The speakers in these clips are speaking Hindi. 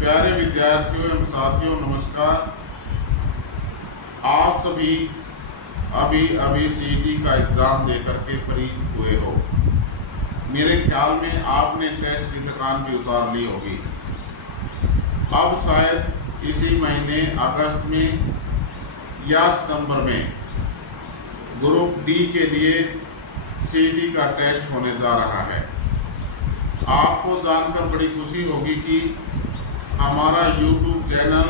प्यारे विद्यार्थियों एवं साथियों, नमस्कार। आप सभी अभी सीईटी का एग्ज़ाम देकर के फ्री हुए हो। मेरे ख्याल में आपने टेस्ट की थकान भी उतार ली होगी। अब शायद इसी महीने अगस्त में या सितंबर में ग्रुप डी के लिए सीईटी का टेस्ट होने जा रहा है। आपको जानकर बड़ी खुशी होगी कि हमारा YouTube channel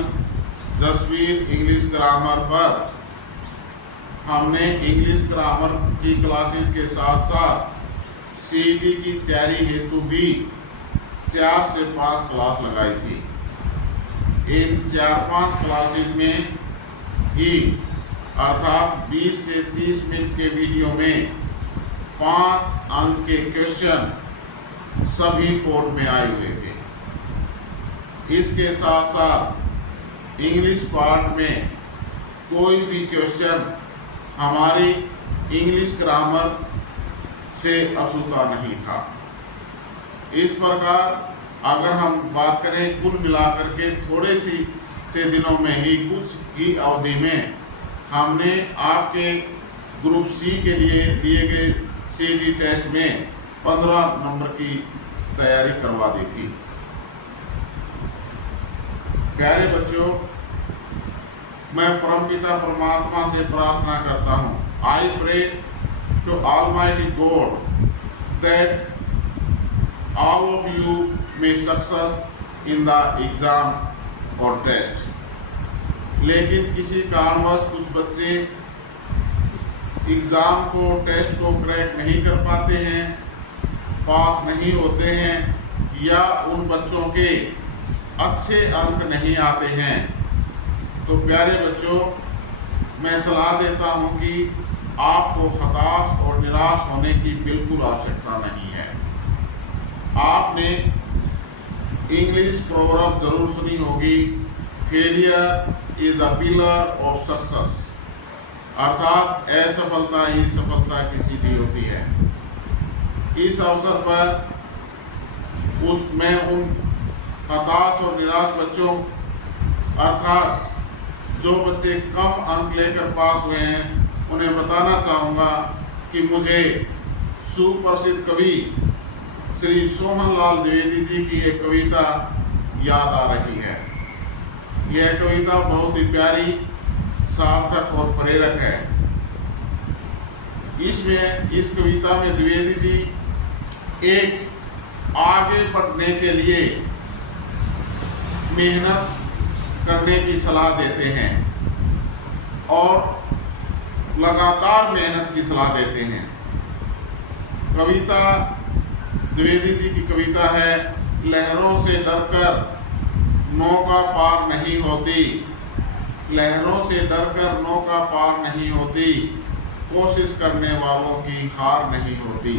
Jasveer English grammar पर हमने इंग्लिश ग्रामर की क्लासेस के साथ साथ सीईटी की तैयारी हेतु भी 4 से 5 क्लास लगाई थी। इन 4-5 क्लासेस में ही अर्थात 20 से 30 मिनट के वीडियो में 5 अंक के क्वेश्चन सभी कोड में आए हुए थे। इसके साथ साथ इंग्लिश पार्ट में कोई भी क्वेश्चन हमारी इंग्लिश ग्रामर से अछूता नहीं था। इस प्रकार अगर हम बात करें कुल मिलाकर के थोड़े से दिनों में ही, कुछ ही अवधि में हमने आपके ग्रुप सी के लिए दिए गए सीईटी टेस्ट में 15 नंबर की तैयारी करवा दी थी। प्यारे बच्चों, मैं परमपिता परमात्मा से प्रार्थना करता हूँ, I pray to almighty God that all of you may success in the exam or test। लेकिन किसी कारणवश कुछ बच्चे एग्ज़ाम को, टेस्ट को क्रैक नहीं कर पाते हैं, पास नहीं होते हैं, या उन बच्चों के अच्छे अंक नहीं आते हैं। तो प्यारे बच्चों, मैं सलाह देता हूं कि आपको हताश और निराश होने की बिल्कुल आवश्यकता नहीं है। आपने इंग्लिश प्रोवर्ब जरूर सुनी होगी, failure is the pillar of success, अर्थात असफलता ही सफलता की सीढ़ी होती है। इस अवसर पर मैं उन हताश और निराश बच्चों, अर्थात जो बच्चे कम अंक लेकर पास हुए हैं, उन्हें बताना चाहूँगा कि मुझे सुप्रसिद्ध कवि श्री सोहनलाल द्विवेदी जी की एक कविता याद आ रही है। यह कविता बहुत ही प्यारी, सार्थक और प्रेरक है। इस कविता में द्विवेदी जी एक आगे बढ़ने के लिए मेहनत करने की सलाह देते हैं और लगातार मेहनत की सलाह देते हैं। कविता द्विवेदी जी की कविता है, लहरों से डरकर नौका पार नहीं होती, लहरों से डरकर नौका पार नहीं होती, कोशिश करने वालों की हार नहीं होती।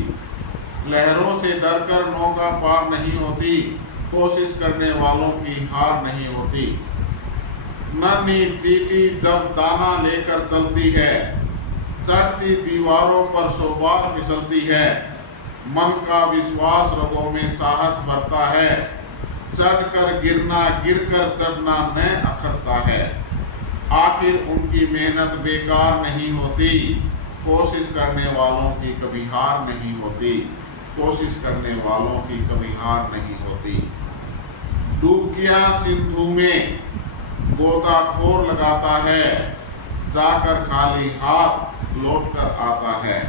लहरों से डरकर नौका पार नहीं होती, कोशिश करने वालों की हार नहीं होती। नन्ही चींटी जब दाना लेकर चलती है, चढ़ती दीवारों पर 100 बार फिसलती है। मन का विश्वास रगों में साहस भरता है, चढ़कर गिरना गिरकर चढ़ना न अखरता है। आखिर उनकी मेहनत बेकार नहीं होती, कोशिश करने वालों की कभी हार नहीं होती, कोशिश करने वालों की कभी हार नहीं होती। डुबकियां सिंधु में गोताखोर लगाता है, जाकर खाली हाथ लौट कर आता है।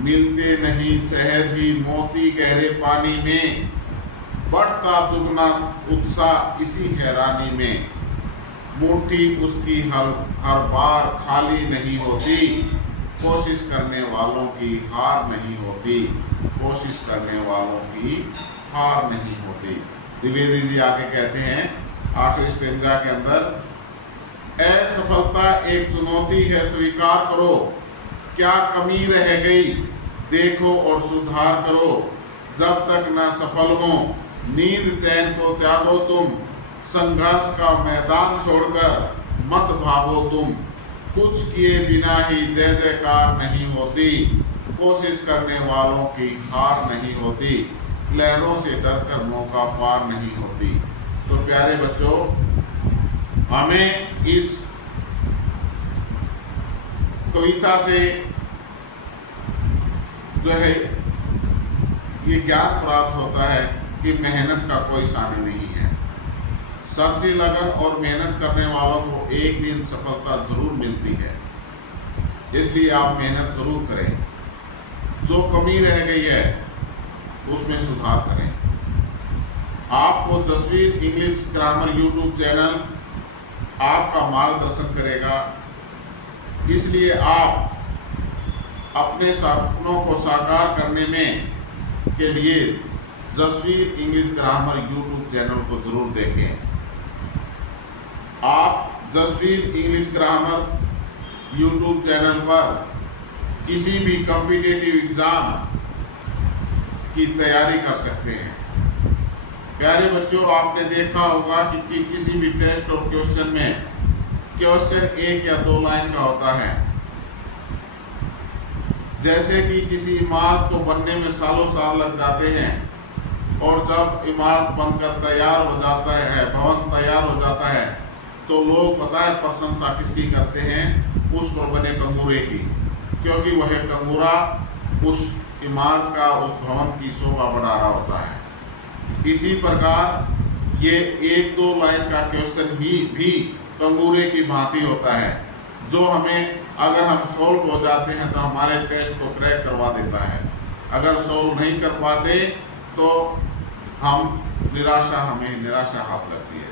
मिलते नहीं सहज ही मोती गहरे पानी में, बढ़ता दुगना उत्साह इसी हैरानी में। मुट्ठी उसकी हर बार खाली नहीं होती, कोशिश करने वालों की हार नहीं होती, कोशिश करने वालों की हार नहीं होती। द्विवेदी जी आगे कहते हैं आखिरी स्टेंजा के अंदर, असफलता एक चुनौती है स्वीकार करो, क्या कमी रह गई देखो और सुधार करो। जब तक न सफल हो नींद चैन को त्यागो तुम, संघर्ष का मैदान छोड़कर मत भागो तुम। कुछ किए बिना ही जय जयकार नहीं होती, कोशिश करने वालों की हार नहीं होती। लहरों से डरकर नौका पार नहीं होती। तो प्यारे बच्चों, हमें इस कविता से जो है ये ज्ञान प्राप्त होता है कि मेहनत का कोई सानी नहीं है। सच्ची लगन और मेहनत करने वालों को एक दिन सफलता जरूर मिलती है, इसलिए आप मेहनत जरूर करें। जो कमी रह गई है उसमें सुधार करें। आपको Jasveer English grammar YouTube channel आपका मार्गदर्शन करेगा, इसलिए आप अपने सपनों को साकार करने में के लिए Jasveer English grammar YouTube channel को जरूर देखें। आप Jasveer English grammar YouTube channel पर किसी भी कॉम्पिटिटिव एग्ज़ाम की तैयारी कर सकते हैं। प्यारे बच्चों, आपने देखा होगा कि किसी भी टेस्ट और क्वेश्चन में क्वेश्चन 1 या 2 लाइन का होता है। जैसे कि किसी इमारत को बनने में सालों साल लग जाते हैं और जब इमारत बनकर तैयार हो जाता है, भवन तैयार हो जाता है, तो लोग पता है प्रशंसा किसकी करते हैं? उस पर बने कंगूरे की, क्योंकि वह कंगूरा उस इमारत का, उस भवन की शोभा बढ़ा रहा होता है। इसी प्रकार ये 1-2 लाइन का क्वेश्चन ही भी कंगूरे की भांति होता है, जो हमें अगर हम सोल्व हो जाते हैं तो हमारे टेस्ट को क्रैक करवा देता है। अगर सोल्व नहीं कर पाते तो हमें निराशा हाथ लगती है।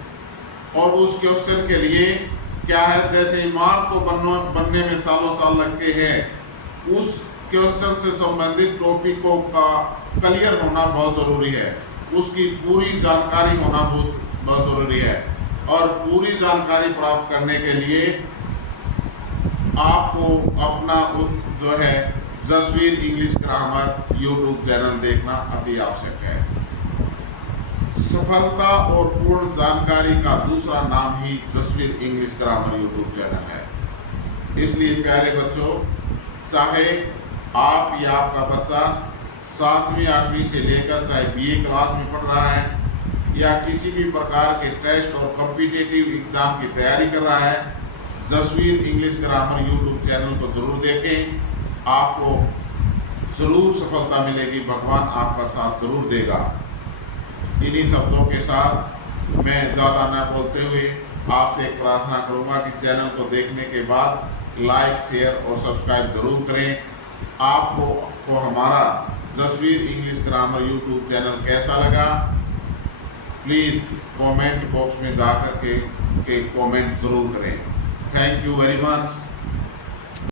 और उस क्वेश्चन के लिए क्या है, जैसे इमारत को बनने में सालों साल लगते हैं, उस क्वेश्चन से संबंधित टॉपिकों का क्लियर होना बहुत ज़रूरी है, उसकी पूरी जानकारी होना बहुत ज़रूरी है। और पूरी जानकारी प्राप्त करने के लिए आपको अपना जो है Jasveer English grammar YouTube channel देखना अति आवश्यक है। सफलता और पूर्ण जानकारी का दूसरा नाम ही Jasvir English grammar YouTube channel है। इसलिए प्यारे बच्चों, चाहे आप या आपका बच्चा 7वीं 8वीं से लेकर चाहे BA क्लास में पढ़ रहा है या किसी भी प्रकार के टेस्ट और कॉम्पिटिटिव एग्ज़ाम की तैयारी कर रहा है, Jasveer English grammar YouTube channel को ज़रूर देखें। आपको ज़रूर सफलता मिलेगी, भगवान आपका साथ ज़रूर देगा। इन्हीं शब्दों के साथ मैं ज़्यादा न बोलते हुए आपसे एक प्रार्थना करूँगा कि चैनल को देखने के बाद लाइक, शेयर और सब्सक्राइब ज़रूर करें। आपको हमारा Jasveer English grammar YouTube channel कैसा लगा, प्लीज़ कमेंट बॉक्स में जा कर के कमेंट ज़रूर करें। Thank you very much.